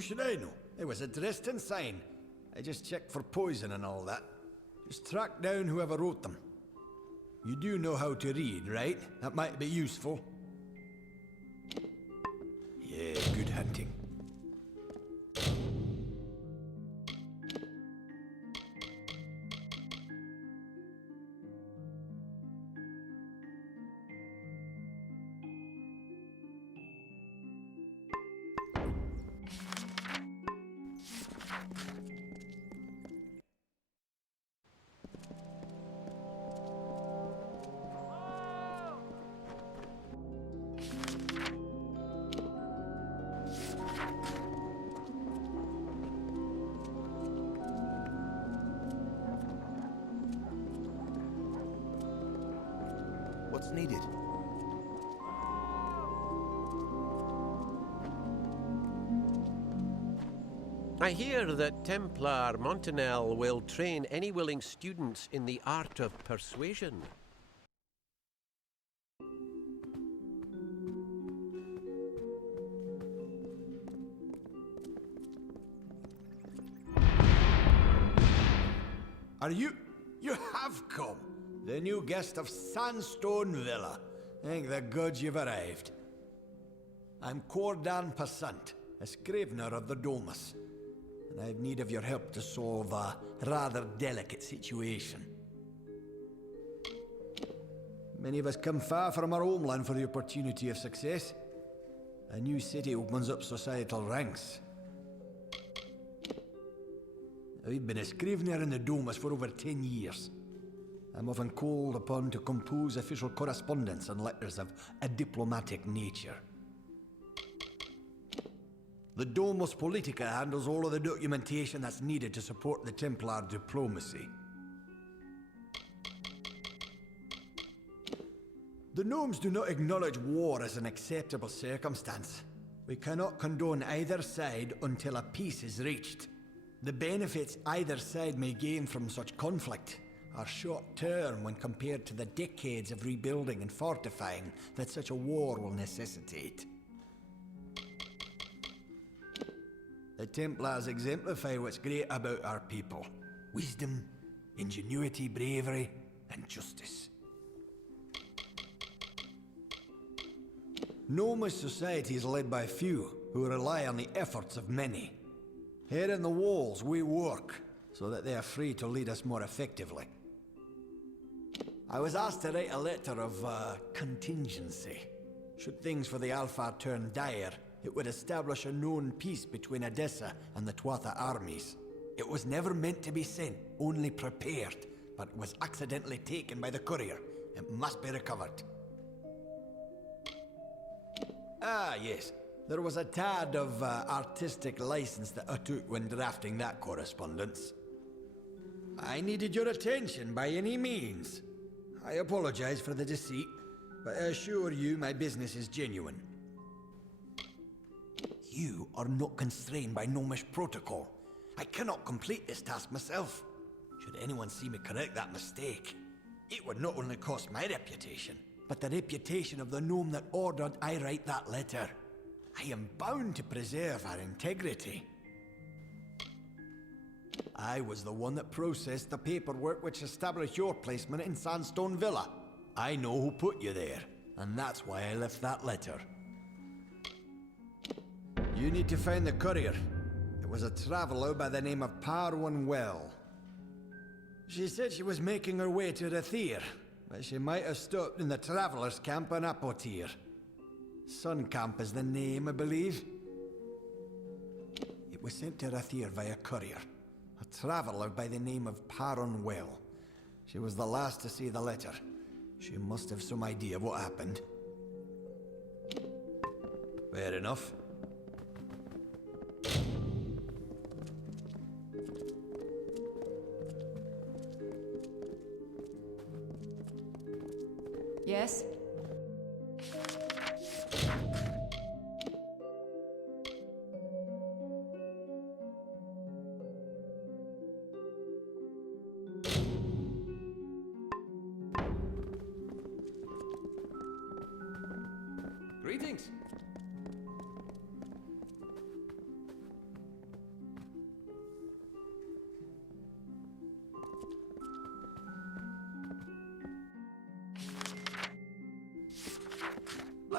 should I know? It was addressed in sign. I just checked for poison and all that. Just track down whoever wrote them. You do know how to read, right? That might be useful. Yeah, good hunting. What's needed? I hear that Templar Montanel will train any willing students in the art of persuasion. Are you... You have come! The new guest of Sandstone Villa. Thank the gods you've arrived. I'm Cordan Passant, a scrivener of the Domus, and I have need of your help to solve a rather delicate situation. Many of us come far from our homeland for the opportunity of success. A new city opens up societal ranks. I've been a scrivener in the Domus for over 10 years. I'm often called upon to compose official correspondence and letters of a diplomatic nature. The Domus Politica handles all of the documentation that's needed to support the Templar diplomacy. The gnomes do not acknowledge war as an acceptable circumstance. We cannot condone either side until a peace is reached. The benefits either side may gain from such conflict are short-term when compared to the decades of rebuilding and fortifying that such a war will necessitate. The Templars exemplify what's great about our people. Wisdom, ingenuity, bravery, and justice. Gnome society is led by few, who rely on the efforts of many. Here in the walls, we work, so that they are free to lead us more effectively. I was asked to write a letter of, contingency. Should things for the Alpha turn dire, it would establish a known peace between Edessa and the Tuatha armies. It was never meant to be sent, only prepared, but was accidentally taken by the courier. It must be recovered. Ah, yes. There was a tad of artistic license that I took when drafting that correspondence. I needed your attention by any means. I apologize for the deceit, but I assure you my business is genuine. You are not constrained by gnomish protocol. I cannot complete this task myself. Should anyone see me correct that mistake, it would not only cost my reputation, but the reputation of the gnome that ordered I write that letter. I am bound to preserve our integrity. I was the one that processed the paperwork which established your placement in Sandstone Villa. I know who put you there, and that's why I left that letter. You need to find the courier. It was a traveller by the name of Parwan Well. She said she was making her way to Rathir, but she might have stopped in the traveller's camp in Apotir. Sun Camp is the name, I believe. It was sent to Rathir via courier. A traveller by the name of Parwan Well. She was the last to see the letter. She must have some idea of what happened. Fair enough. Yes? Greetings.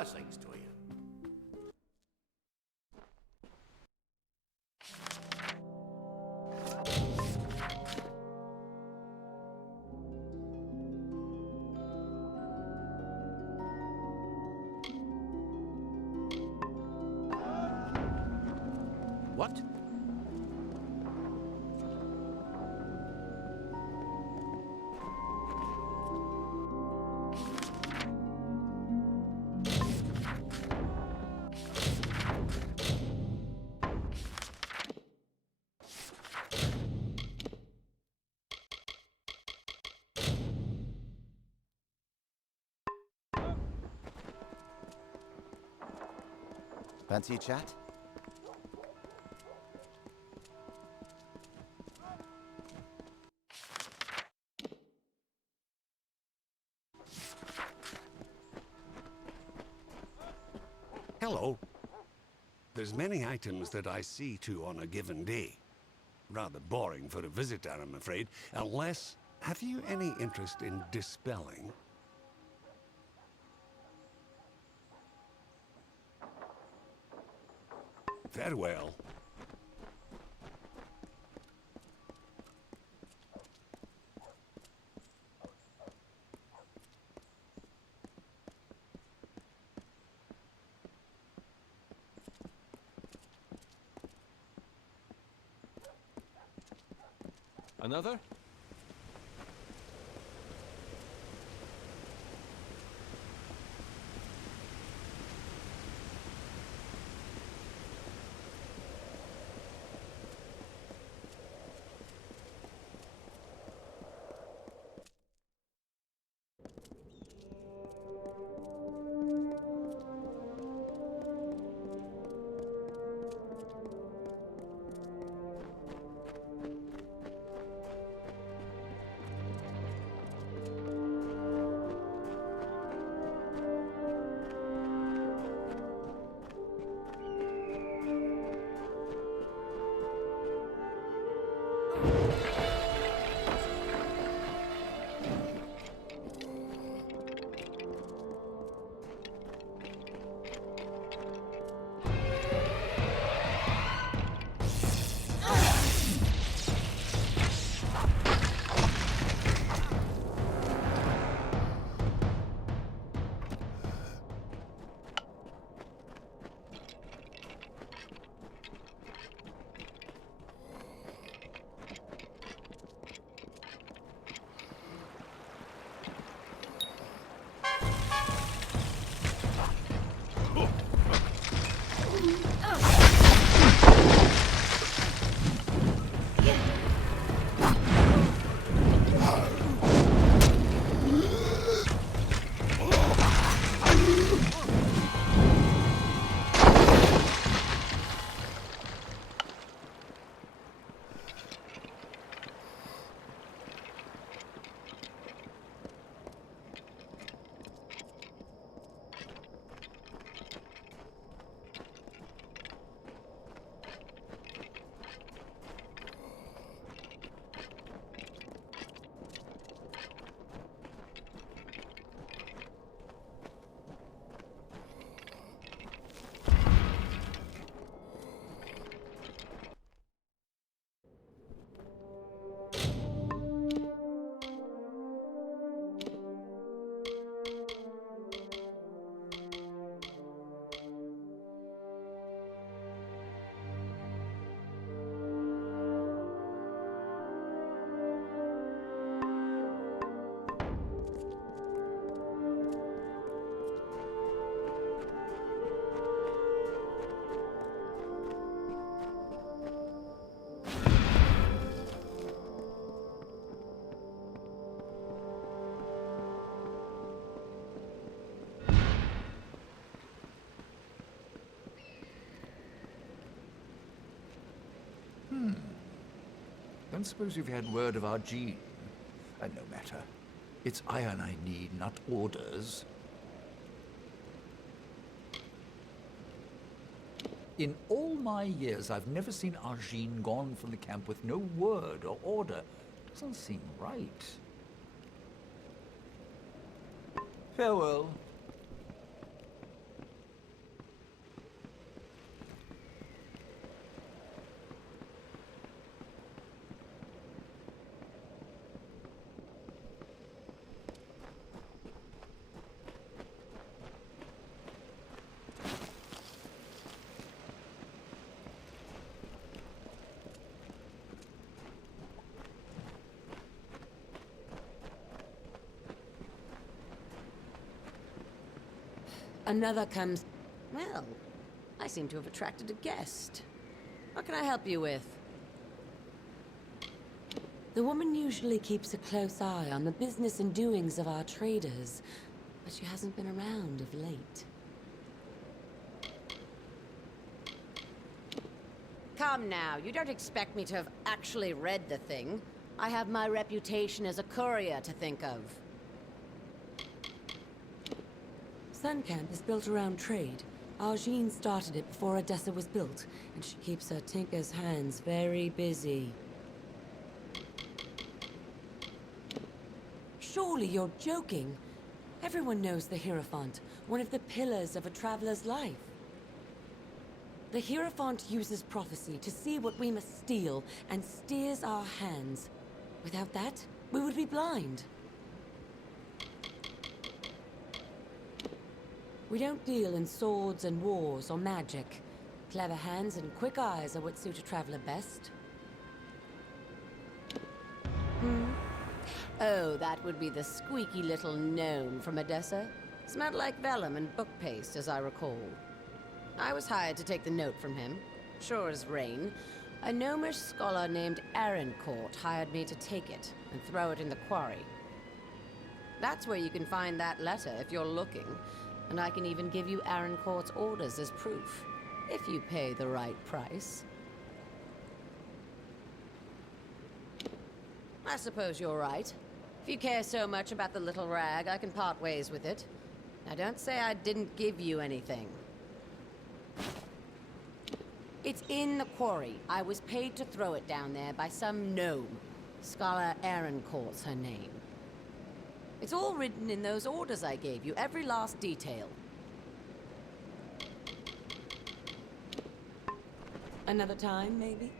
Blessings to you. What? Fancy a chat? Hello. There's many items that I see to on a given day. Rather boring for a visitor, I'm afraid. Unless, have you any interest in dispelling? Farewell. Another? Don't suppose you've had word of our Jean? No matter. It's iron I need, not orders. In all my years, I've never seen our Jean gone from the camp with no word or order. Doesn't seem right. Farewell. Another comes... Well, I seem to have attracted a guest. What can I help you with? The woman usually keeps a close eye on the business and doings of our traders, but she hasn't been around of late. Come now, you don't expect me to have actually read the thing. I have my reputation as a courier to think of. Sun Camp is built around trade. Argene started it before Odessa was built, and she keeps her tinker's hands very busy. Surely you're joking. Everyone knows the Hierophant, one of the pillars of a traveler's life. The Hierophant uses prophecy to see what we must steal and steers our hands. Without that, we would be blind. We don't deal in swords and wars or magic. Clever hands and quick eyes are what suit a traveler best. Oh, that would be the squeaky little gnome from Odessa. Smelled like vellum and book paste, as I recall. I was hired to take the note from him, sure as rain. A gnomish scholar named Arancourt hired me to take it and throw it in the quarry. That's where you can find that letter if you're looking, and I can even give you Arancourt's orders as proof, if you pay the right price. I suppose you're right. If you care so much about the little rag, I can part ways with it. Now don't say I didn't give you anything. It's in the quarry. I was paid to throw it down there by some gnome. Scholar Arancourt's her name. It's all written in those orders I gave you, every last detail. Another time, maybe?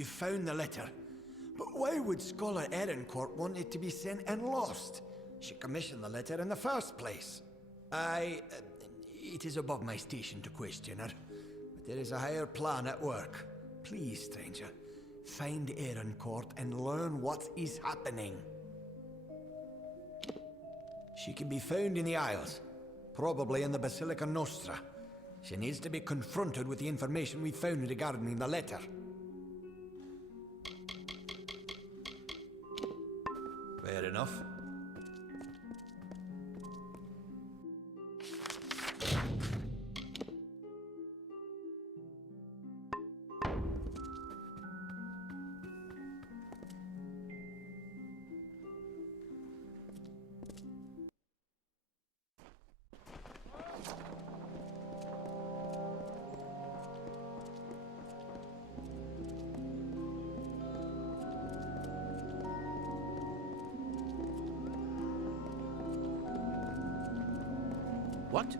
you found the letter. But why would Scholar Erincourt want it to be sent and lost? She commissioned the letter in the first place. It is above my station to question her, but there is a higher plan at work. Please, stranger, find Erincourt and learn what is happening. She can be found in the Isles, probably in the Basilica Nostra. She needs to be confronted with the information we found regarding the letter. Fair enough. What?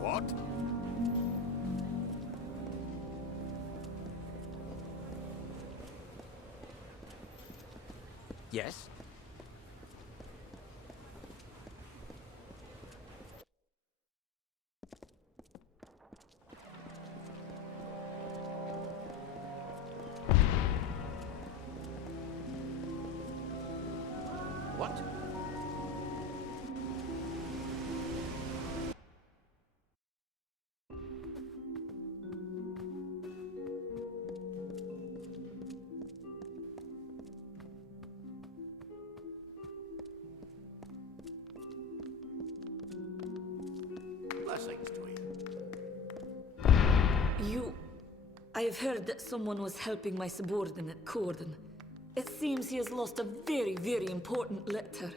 What? Yes? What? Blessings to you. I have heard that someone was helping my subordinate, Corden. It seems he has lost a very, very important letter.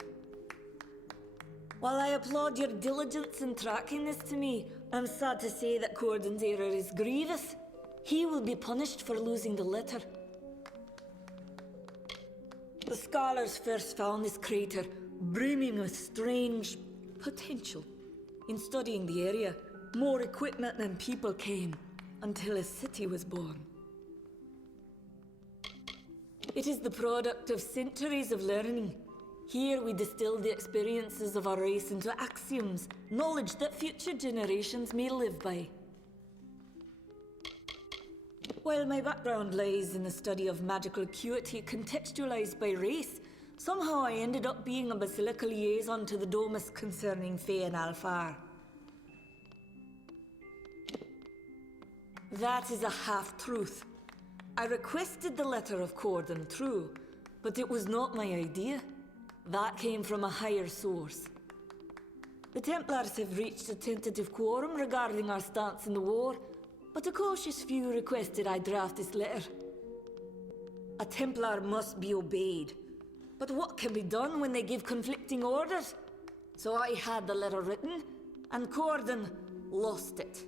While I applaud your diligence in tracking this to me, I'm sad to say that Corden's error is grievous. He will be punished for losing the letter. The scholars first found this crater brimming with strange potential. In studying the area, more equipment than people came, until a city was born. It is the product of centuries of learning. Here we distill the experiences of our race into axioms, knowledge that future generations may live by. While my background lies in the study of magical acuity contextualized by race, somehow I ended up being a basilica liaison to the domus concerning Fae and Alfar. That is a half-truth. I requested the letter of Corden, true, but it was not my idea. That came from a higher source. The Templars have reached a tentative quorum regarding our stance in the war, but a cautious few requested I draft this letter. A Templar must be obeyed, but what can be done when they give conflicting orders? So I had the letter written, and Corden lost it.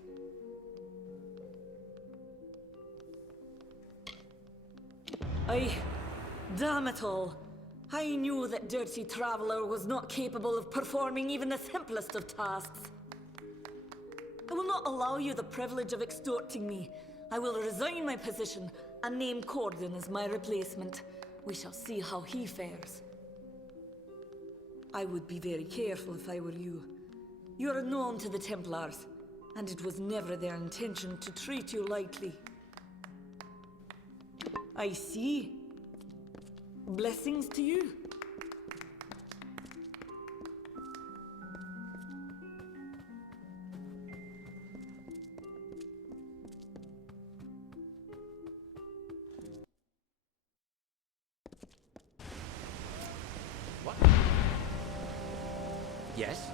Damn it all. I knew that dirty traveler was not capable of performing even the simplest of tasks. I will not allow you the privilege of extorting me. I will resign my position and name Corden as my replacement. We shall see how he fares. I would be very careful if I were you. You are known to the Templars, and it was never their intention to treat you lightly. I see. Blessings to you. What? Yes?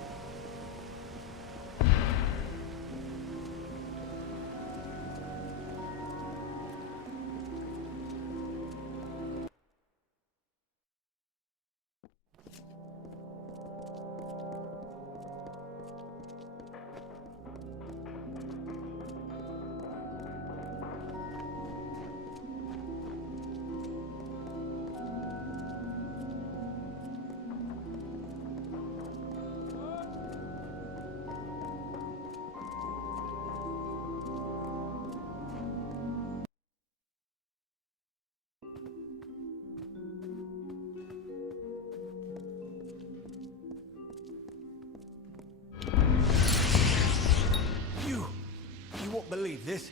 believe this.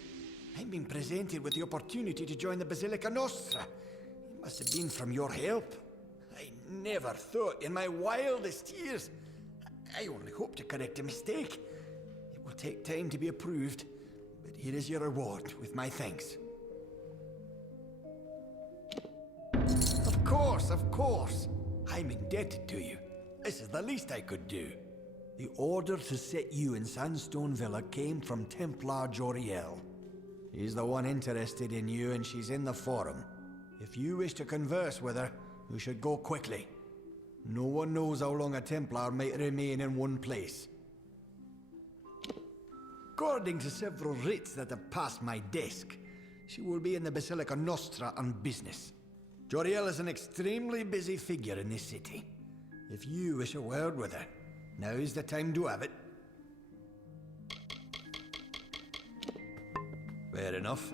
I'm being presented with the opportunity to join the Basilica Nostra. It must have been from your help. I never thought in my wildest years. I only hope to correct a mistake. It will take time to be approved, but here is your reward with my thanks. Of course. I'm indebted to you. This is the least I could do. The order to set you in Sandstone Villa came from Templar Joriel. He's the one interested in you, and she's in the forum. If you wish to converse with her, you should go quickly. No one knows how long a Templar might remain in one place. According to several writs that have passed my desk, she will be in the Basilica Nostra on business. Joriel is an extremely busy figure in this city. If you wish a word with her, now is the time to have it. Fair enough.